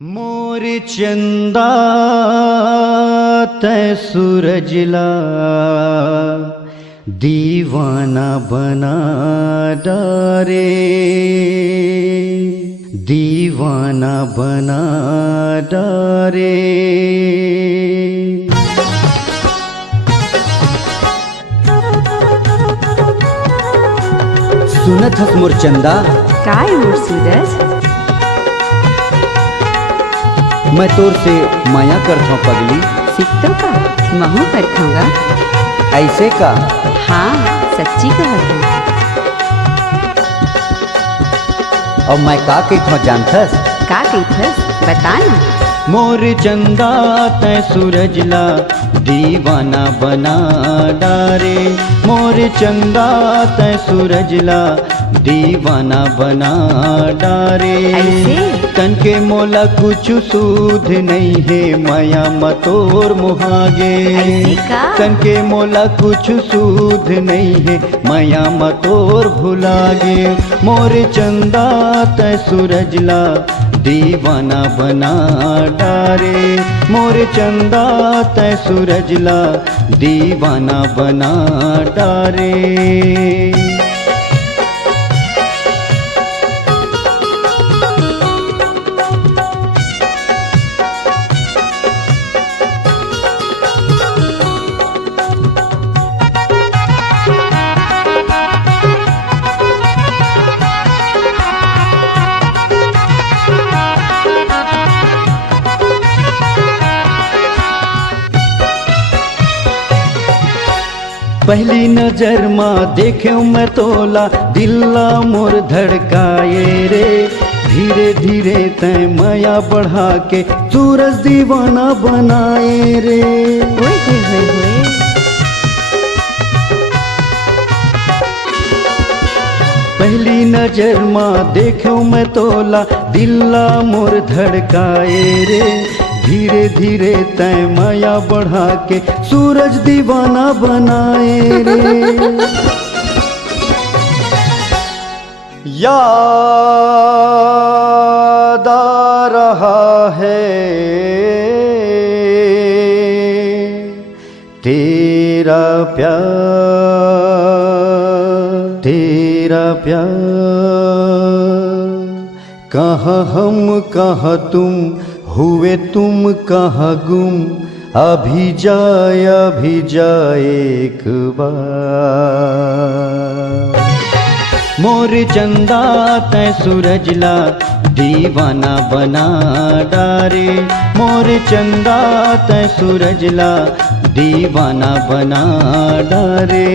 मोर चंदा तै सूरजला दीवाना बना डारे, दीवाना बना डारे। सुनत हस मोर चंदा काय मोर सूरज, मैं तोर से माया करता पगली। सिकतो का महू कर खाऊंगा। ऐसे का? हाँ सच्ची कहत हूँ। और मैं का कहता जानथस? का कहिथस बता ना। मोर चंदा तै सूरजला दीवाना बना डारे, मोर चंदा तै सूरजला दीवाना बना डारे। ऐसे? तन के मोला कुछ सूध नहीं है, माया मतोर मुहागे। ऐसे का? तन के मोला कुछ सूध नहीं है, माया मतोर भुलागे। मोर चंदा तै सूरजला दीवाना बना डारे, मोर चंदा तै सूरजला दीवाना बना डारे। पहली नजर माँ देखे मैं तोला, दिल्ला मोर धड़काए रे। धीरे धीरे तय माया बढ़ा के सूरज दीवाना बनाए रे। ओए होए होए होए। पहली नजर माँ देखो मैं तोला, दिल्ला मोर धड़काए रे। धीरे धीरे तय माया बढ़ा के सूरज दीवाना बनाए रे। याद आ रहा है तेरा प्यार, तेरा प्यार। कहाँ हम कहाँ तुम, हुए तुम कहाँ गुम, अभी जाए एक बार। मोर चंदा तै सूरजला दीवाना बना डारे, मोर चंदा तै सूरजला दीवाना बना डारे।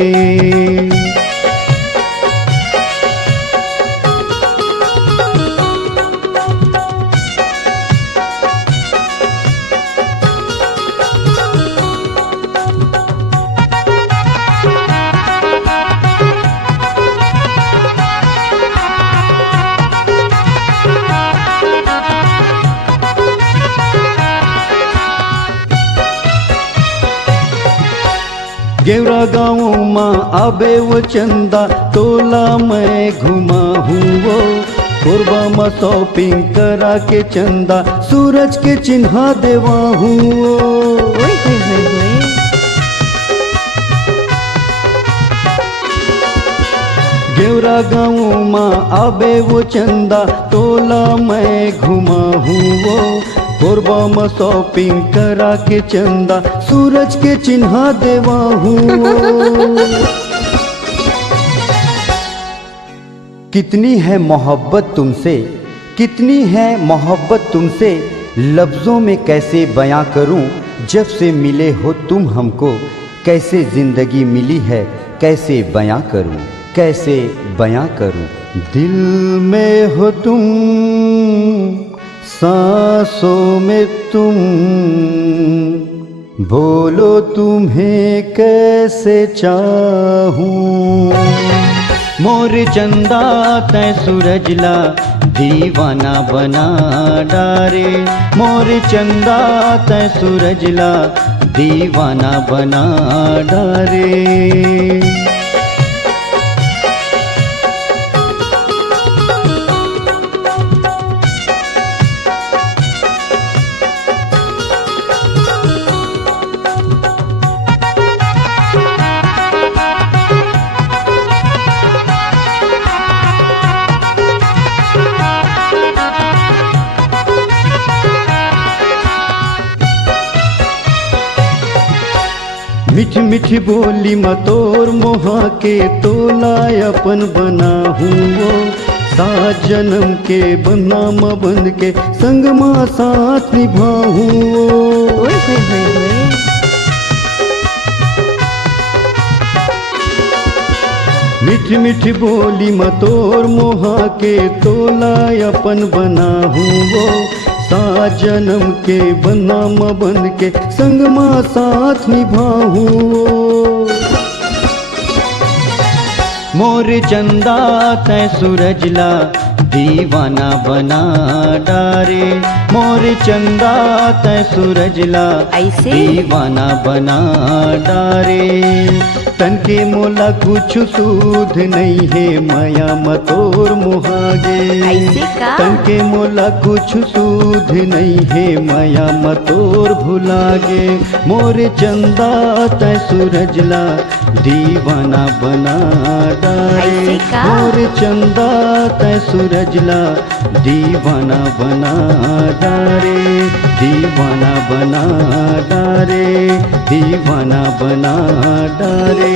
गेवरा गाँव माँ आबे वो चंदा, तोला मैं घुमा हूँ वो। कोरबा में शॉपिंग करा के चंदा, सूरज के चिन्हा देवा हूँ वो। ओए होए होए होए। गेवरा गाँव माँ आबे वो चंदा, तोला मैं घुमा हूँ वो। कोरबा में शॉपिंग करा के चंदा, सूरज के चिन्हा देवा हूँ। कितनी है मोहब्बत तुमसे, कितनी है मोहब्बत तुमसे, लफ्ज़ों में कैसे बयां करूं। जब से मिले हो तुम हमको, कैसे ज़िंदगी मिली है, कैसे बयां करूं, कैसे बयां करूं। दिल में हो तुम, सांसों में तुम, बोलो तुम्हें कैसे चाहूं। मोर चंदा तै सूरजला दीवाना बना डारे, मोर चंदा तै सूरजला दीवाना बना डारे। मिठ मिठ बोली मतोर मोहा के तोला अपन बना हूँ सात जन्म के बंधा म बंध के संग माँ साथ निभाऊँ ओए होए होए होए मिठ मिठ बोली मतोर मोहा के तोला अपन बना हूँ सात जन्म के बंधा म बंध के संग माँ साथ निभाऊँ मोर चंदा तै सूरजला दीवाना बना डारे मोर चंदा तै सूरजला ऐसे? दीवाना बना डारे तन के मोला कुछ सूध नहीं है माया मतोर मुहागे ऐसे का? तन के मोला कुछ सूध नहीं है माया मतोर भुलागे मोर चंदा तै सूरजला दीवाना बना डारे ऐसे का? मोर चंदा तै सूरजला दीवाना बना डारे दीवाना बना डारे दीवाना बना डारे